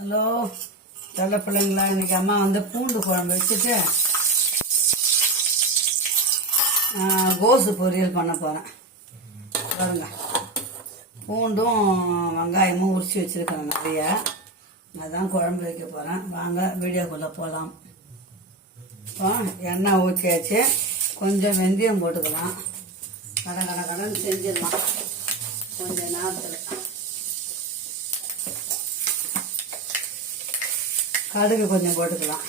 Hello நல்ல பிள்ளைங்களா, இன்னைக்கு அம்மா வந்து பூண்டு குழம்பு வச்சுட்டு கோசு பொரியல் பண்ண போகிறேன். பாருங்க, பூண்டும் வெங்காயமும் உரிச்சு வச்சுருக்கேன் நிறைய. அதான் குழம்பு வைக்க போகிறேன். வாங்க வீடியோக்குள்ளே போகலாம். இப்போ எண்ணெய் ஊற்றியாச்சு, கொஞ்சம் வெந்தயம் போட்டுக்கலாம். கடன் செஞ்சிடலாம் கொஞ்சம் நேரத்தில். கடுகு கொஞ்சம் போட்டுக்கலாம்.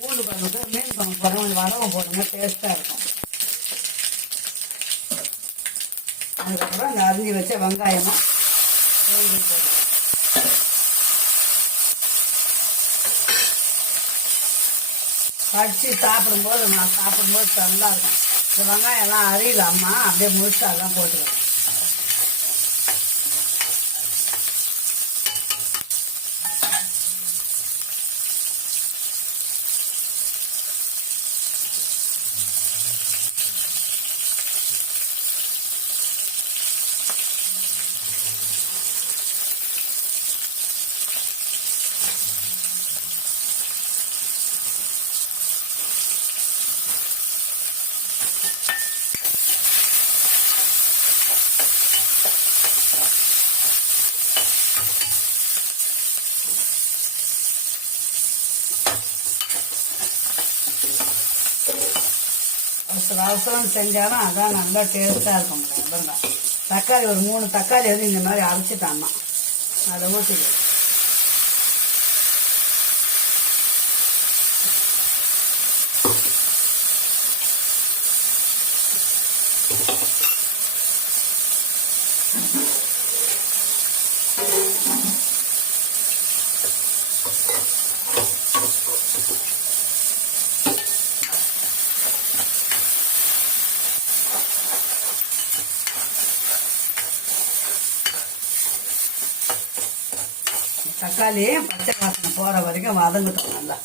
பூண்டு குழம்புக்கு மீன் குழம்பு போடுறோம், கொஞ்சம் வரவும் போடுங்க, டேஸ்ட்டாக இருக்கும். அதுக்கப்புறம் இந்த அரிஞ்சு வச்ச வெங்காயமும் போட்டுக்கலாம். கடிச்சு சாப்பிடும்போது நல்லா இருக்கும். இந்த வெங்காயம்லாம் அரியலாமா, அப்படியே முழுசாலாம் போட்டுக்கலாம். அவசரம் செஞ்சாலும் அதான் நல்லா டேஸ்ட்டாக இருக்கும். பாருங்க, தக்காளி ஒரு 3 தக்காளி வந்து இந்த மாதிரி அரைச்சிட்டாமா, அதை ஊற்றிக்கலாம். தக்காளி பச்சை வாசனை போகிற வரைக்கும் வதங்கட்டும் நல்லா.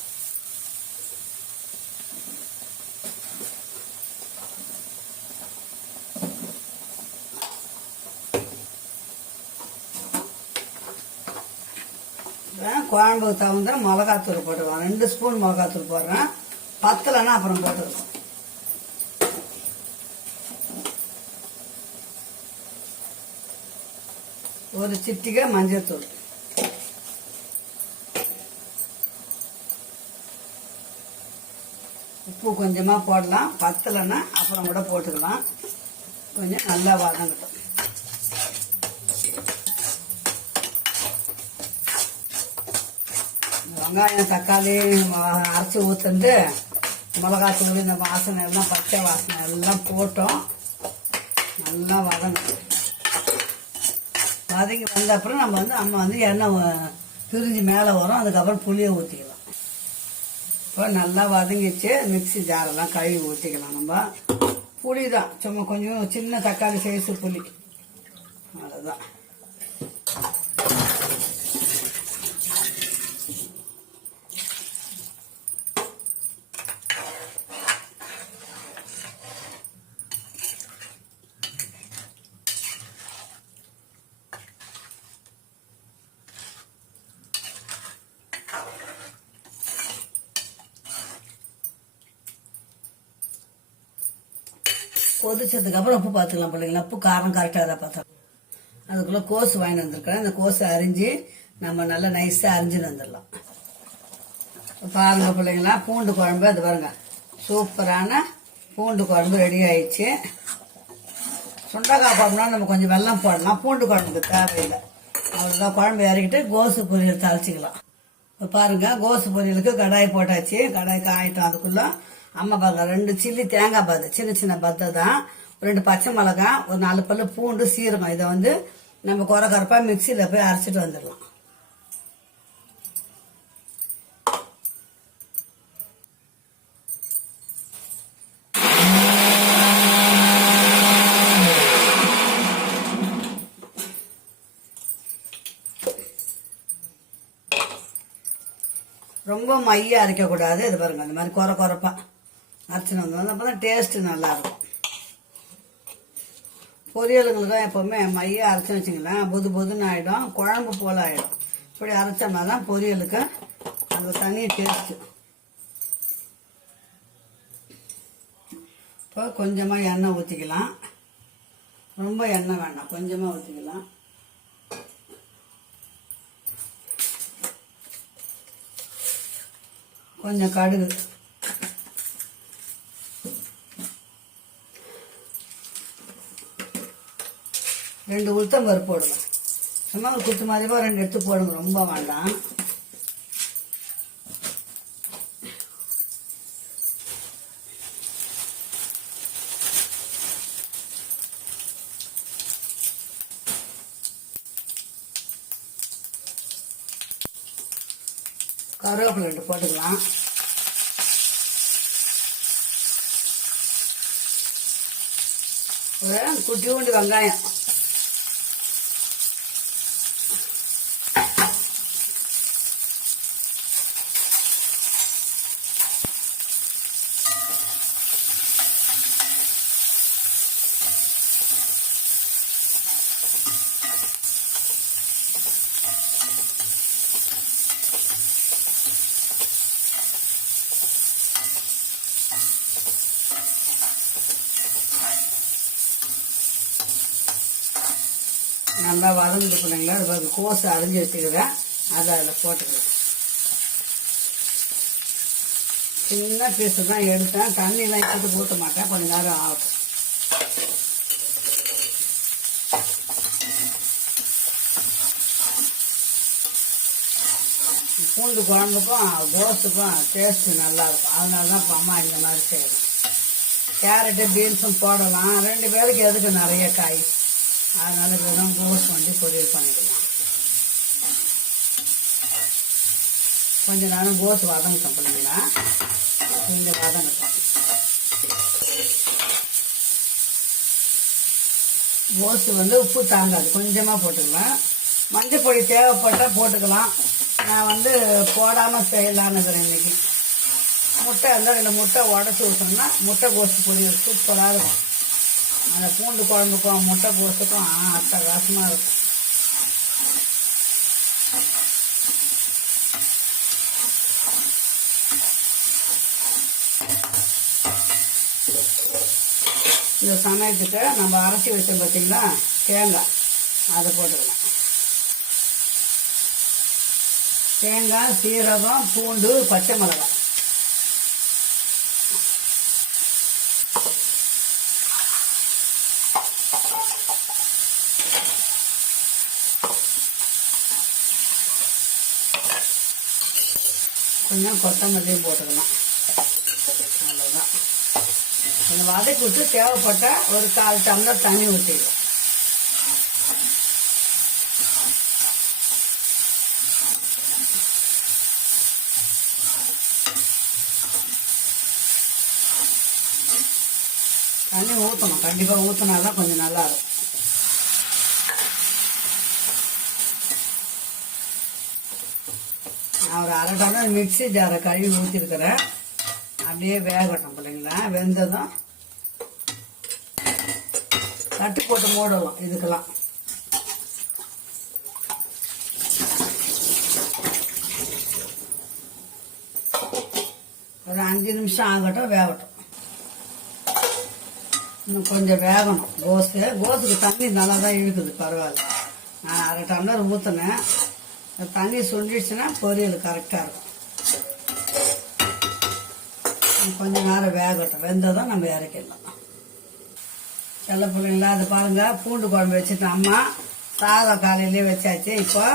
குழம்புக்கு தகுந்த மிளகாத்தூள் போட்டுக்கலாம். 2 ஸ்பூன் மிளகாத்தூள் போடுறேன். பத்தலைன்னா அப்புறம் போட்டுருக்கோம். ஒரு சிட்டிகை மஞ்சள் தூள். உப்பு கொஞ்சமாக போடலாம், பத்தலைன்னா அப்புறம் கூட போட்டுக்கலாம். கொஞ்சம் நல்லா வதங்கட்டும். வெங்காயம் தக்காளி அரைச்சி ஊற்றுந்து மிளகாத்தூள் இந்த வாசனை எல்லாம் பச்சை வாசனை எல்லாம் போட்டோம். நல்லா வதங்கட்டும். வதங்கி வந்த அப்புறம் நம்ம வந்து அம்மா வந்து எண்ணெய் பிரிஞ்சு மேலே வரும். அதுக்கப்புறம் புளியை ஊற்றிக்கலாம். இப்போ நல்லா வதங்கிச்சு. மிக்சி ஜாரெல்லாம் கழுவி ஊற்றிக்கலாம். நம்ம புளி தான், சும்மா கொஞ்சம் சின்ன தக்காளி சைஸு புளி, அவ்வளோதான். கொதிச்சதுக்கு அப்புறம் உப்பு பார்த்துக்கலாம் பிள்ளைங்களா. உப்பு காரம் கரெக்டாக தான் பார்த்தோம். அதுக்குள்ளே கோசு வாங்கிட்டு வந்துருக்கேன். இந்த கோசை அரிஞ்சு நம்ம நல்லா நைஸாக அரிஞ்சுன்னு வந்துடலாம். பாருங்க பிள்ளைங்களா, பூண்டு குழம்பு அது பாருங்க, சூப்பரான பூண்டு குழம்பு ரெடி ஆயிடுச்சு. சுண்டக்காய் குழம்புனா நம்ம கொஞ்சம் வெல்லம் போடலாம், பூண்டு குழம்புக்கு தேவையில்லை. அவ்வளோதான். குழம்பு இறக்கிட்டு கோசு பொரியல் தாளிச்சிக்கலாம். இப்போ பாருங்க, கோசு பொரியலுக்கு கடாய் போட்டாச்சு. கடாய் காயிட்டோம். அதுக்குள்ள அம்மா பாருங்க 2 சில்லி தேங்காய் பத்து, சின்ன பத்தை தான், 2 பச்சை மிளகாய், ஒரு 4 பல்லு பூண்டு, சீரகம். இதை வந்து நம்ம குறைப்பா மிக்சியில் போய் அரைச்சிட்டு வந்துடலாம். ரொம்ப மையா அரைக்கக்கூடாது. இது பாருங்க, அந்த மாதிரி குறைப்பா அரைச்சின்னு வந்து அப்போ தான் டேஸ்ட்டு நல்லாயிருக்கும். பொரியலுங்களுக்கும் எப்போவுமே மைய அரைச்சி வச்சிங்களேன் பொது பொதுன்னு ஆகிடும், குழம்பு போல் ஆகிடும். இப்படி அரைச்சோம்னா தான் பொரியலுக்கு அந்த தனி டேஸ்ட்டு. இப்போ கொஞ்சமாக எண்ணெய் ஊற்றிக்கலாம். ரொம்ப எண்ணெய் வேண்டாம், கொஞ்சமாக ஊற்றிக்கலாம். கொஞ்சம் கடுகு, ரெண்டு உளுத்தம் பருப்பு போடுங்க. சும்மா ஒரு குத்து மாதிரிப்பா 2 எடுத்து போடுங்க, ரொம்ப வேண்டாம். கருவேப்பிலை 2 போட்டுக்கலாம். ஒரு குட்டியூண்டு வெங்காயம், நல்லா வதங்கிட்டு பிள்ளைங்களா. அது கோஸை அரிஞ்சு வச்சுக்கிறேன், அதை அதில் போட்டுக்கிறேன். சின்ன பீஸு தான் எடுத்தேன், தண்ணியெலாம் போட்டு ஊற்ற மாட்டேன், கொஞ்சம் நேரம் ஆகும். பூண்டு குழம்புக்கும் கோஸுக்கும் டேஸ்ட்டு நல்லாயிருக்கும், அதனால தான் இப்போ அம்மா இந்த மாதிரி செய்யணும். கேரட்டு பீன்ஸும் போடலாம், 2 பேருக்கு எதுக்கு நிறைய காய், அதனால வெறும் கோஸ் பொரியல் பண்ணிக்கலாம். கொஞ்ச நேரம் கோஸ் வதங்கட்டும் பிள்ளைங்களா, கொஞ்சம் வதங்கட்டும். கோஸ் உப்பு தாங்காது, கொஞ்சமாக போட்டுக்கலாம். மஞ்சள் பொடி தேவைப்பட்டால் போட்டுக்கலாம். நான் போடாமல் செய்யலான்னு இருக்கிறேன் இன்னைக்கு. முட்டை இருந்தால் 2 முட்டை உடச்சி ஊற்றோம்னா முட்டை கோஸ் பொரியல் சூப்பராக இருக்கும். அந்த பூண்டு குழம்புக்கும் முட்டை கோஸுக்கும் அட்டகாசமாக இருக்கும். இந்த சமயத்துக்கு நம்ம அரைச்சி வச்சோம் பார்த்தீங்களா தேங்காய், அதை போட்டுக்கலாம். தேங்காய், சீரகம், பூண்டு, பச்சை மிளகாய். கொஞ்சம் கொத்தமல்லியும் போட்டுக்கலாம். அவ்வளோதான். கொஞ்சம் வதக்கி விட்டு தேவைப்பட்டால் ஒரு 1/4 டம்ளர் தண்ணி ஊற்றிடுவோம். தண்ணி ஊற்றணும், கண்டிப்பாக ஊற்றினாதான் கொஞ்சம் நல்லா இருக்கும். நான் ஒரு 1/2 டம்ளர் மிக்ஸி ஜாரை கழுவி ஊற்றிருக்கிறேன். அப்படியே வேகட்டும் பிள்ளைங்களா. வெந்ததும் தட்டு போட்டு மூடலாம். இதுக்கெல்லாம் ஒரு 5 நிமிஷம் ஆகட்டும், வேகட்டும். இன்னும் கொஞ்சம் வேகணும். கோஸுக்கு தண்ணி நல்லா தான் இழுக்குது, பரவாயில்ல. நான் 1/2 டம்ளர் ஊற்றினேன். தண்ணி சுண்டிடுச்சுன்னா பொரியல் கரெக்டாக இருக்கும். கொஞ்ச நேரம் வேகட்டும், வெந்ததும் நம்ம இறக்கிடலாம். செல்ல பிள்ளைங்களா, அது பாருங்க, பூண்டு குழம்பு வச்சுட்டு அம்மா சாதம் காலையிலே வச்சாச்சு. இப்போ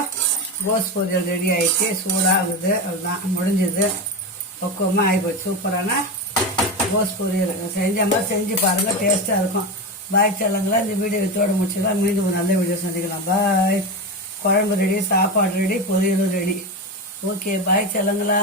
கோஸ் பொரியல் ரெடி ஆயிடுச்சு, சூடாகுது. அதுதான் முடிஞ்சுது, பக்குவமாக ஆகிப்போச்சு. சூப்பரான கோஸ் பொரியல் செஞ்ச மாதிரி செஞ்சு பாருங்க, டேஸ்ட்டாக இருக்கும். பாய் செல்லங்களா, இந்த வீடியோ இதோட முடிச்சுக்கலாம். மீண்டும் ஒரு நல்ல வீடியோ சந்திக்கலாம். பாய். குழம்பு ரெடி, சாப்பாடு ரெடி, பொரியலும் ரெடி. ஓகே, பாய் செல்லங்களா.